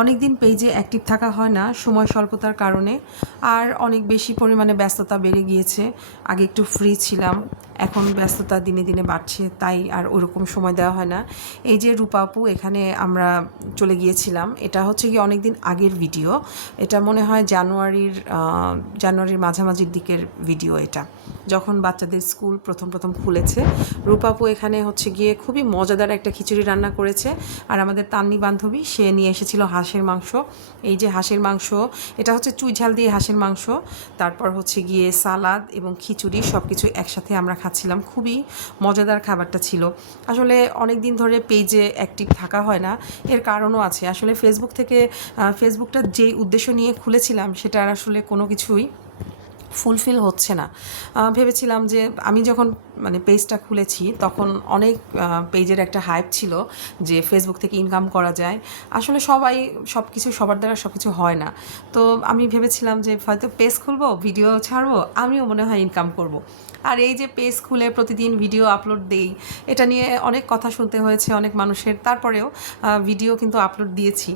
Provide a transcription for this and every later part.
অনেক দিন পেজে অ্যাক্টিভ থাকা হয় না সময় স্বল্পতার কারণে, আর অনেক বেশি পরিমাণে ব্যস্ততা বেড়ে গিয়েছে। আগে একটু ফ্রি ছিলাম, এখন ব্যস্ততা দিনে দিনে বাড়ছে, তাই আর ওরকম সময় দেওয়া হয় না। এই যে রূপা আপু, এখানে আমরা চলে গিয়েছিলাম। এটা হচ্ছে কি অনেক দিন আগের ভিডিও, এটা মনে হয় জানুয়ারির মাঝামাঝির দিকের ভিডিও। এটা যখন বাচ্চাদের স্কুল প্রথম প্রথম খুলেছে, রূপা আপু এখানে হচ্ছে গিয়ে খুবই মজাদার একটা খিচুড়ি রান্না করেছে। আর আমাদের তান্নি বান্ধবী, সে নিয়ে এসেছিল হাঁসের মাংস। এই যে হাঁসের মাংস, এটা হচ্ছে চুই ঝাল দিয়ে হাঁসের মাংস, তারপর হচ্ছে গিয়ে সালাদ এবং খিচুড়ি, সব কিছু একসাথে আমরা খাচ্ছিলাম। খুবই মজাদার খাবারটা ছিল। আসলে অনেক দিন ধরে পেজে অ্যাক্টিভ থাকা হয় না, এর কারণও আছে। আসলে ফেসবুকটা যেই উদ্দেশ্য নিয়ে খুলেছিলাম, সেটার আসলে কোনো কিছুই ফুলফিল হচ্ছে না। ভেবেছিলাম যে আমি যখন পেজটা খুলেছি, তখন অনেক পেজের একটা হাইপ ছিল যে ফেসবুক থেকে ইনকাম করা যায়। আসলে সবার দ্বারা সব কিছু হয় না। তো আমি ভেবেছিলাম যে হয়তো পেজ খুলবো, ভিডিও ছাড়বো, আমিও মনে হয় ইনকাম করব। আর এই যে পেজ খুলে প্রতিদিন ভিডিও আপলোড দেই, এটা নিয়ে অনেক কথা শুনতে হয়েছে অনেক মানুষের। তারপরেও ভিডিও কিন্তু আপলোড দিয়েছি,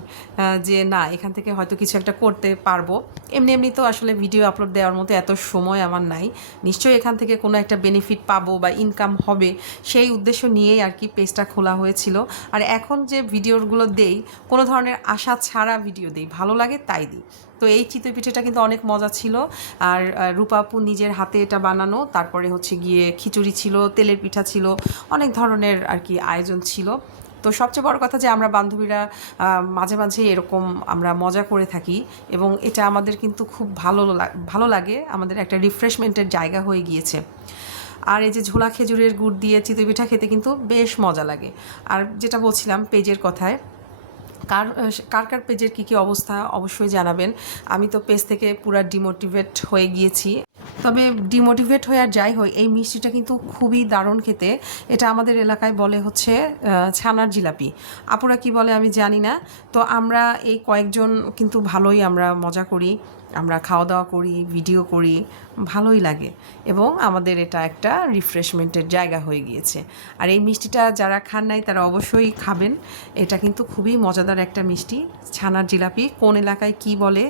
যে না, এখান থেকে হয়তো কিছু একটা করতে পারবো। এমনি তো আসলে ভিডিও আপলোড দেওয়ার মতো এত সময় আমার নাই। নিশ্চয়ই এখান থেকে কোনো একটা বেনিফিট পাবো বা ইনকাম হবে, সেই উদ্দেশ্য নিয়েই আর কি পেজটা খোলা হয়েছিল। আর এখন যে ভিডিওগুলো দেই, কোনো ধরনের আশা ছাড়া ভিডিও দিই, ভালো লাগে তাই দিই। তো এই চিতই পিঠেটা কিন্তু অনেক মজা ছিল। আর রূপা আপু নিজের হাতে এটা বানানো, তারপরে হচ্ছে গিয়ে খিচুড়ি ছিল, তেলের পিঠা ছিল, অনেক ধরনের আর কি আয়োজন ছিল। তো সবচেয়ে বড় কথা যে আমরা বান্ধবীরা মাঝে মাঝে এরকম আমরা মজা করে থাকি, এবং এটা আমাদের কিন্তু খুব ভালো লাগে, আমাদের একটা রিফ্রেশমেন্টের জায়গা হয়ে গিয়েছে। আর এই যে ঝোলা খেজুরের গুড় দিয়ে চিতই পিঠা খেতে কিন্তু বেশ মজা লাগে। আর যেটা বলছিলাম পেজের কথায়, কার পেজের কী অবস্থা অবশ্যই জানাবেন। আমি তো পেজ থেকে পুরা ডিমোটিভেট হয়ে গিয়েছি। তবে ডিমোটিভেট হয়ে আর যাই হয়, এই মিষ্টিটা কিন্তু খুবই দারুণ খেতে। এটা আমাদের এলাকায় বলে হচ্ছে ছানার জিলাপি। আপুরা কি বলে আমি জানি না। তো আমরা এই কয়েকজন কিন্তু ভালোই আমরা মজা করি, আমরা খাওয়া দাওয়া করি, ভিডিও করি, ভালোই লাগে, এবং আমাদের এটা একটা রিফ্রেশমেন্টের জায়গা হয়ে গিয়েছে। আর এই মিষ্টিটা যারা খান নাই তারা অবশ্যই খাবেন। এটা কিন্তু খুবই মজাদার একটা মিষ্টি, ছানার জিলাপি। কোন এলাকায় কি বলে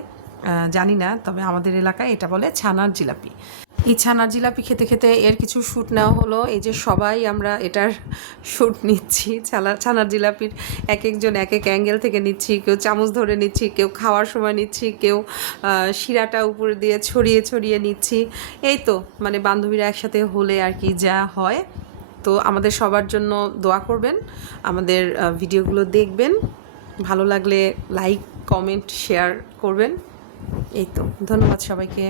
জানি না, তবে আমাদের এলাকায় এটা বলে ছানার জিলাপি। এই ছানার জিলাপি খেতে খেতে এর কিছু শ্যুট নেওয়া হলো। এই যে সবাই আমরা এটার শ্যুট নিচ্ছি, ছানার জিলাপির এক একজন এক এক অ্যাঙ্গেল থেকে নিচ্ছি। কেউ চামচ ধরে নিচ্ছি, কেউ খাওয়ার সময় নিচ্ছি, কেউ শিরাটা উপরে দিয়ে ছড়িয়ে ছড়িয়ে নিচ্ছি। এই তো বান্ধবীরা একসাথে হলে আর কি যা হয়। তো আমাদের সবার জন্য দোয়া করবেন, আমাদের ভিডিওগুলো দেখবেন, ভালো লাগলে লাইক, কমেন্ট, শেয়ার করবেন। এই তো, ধন্যবাদ সবাইকে।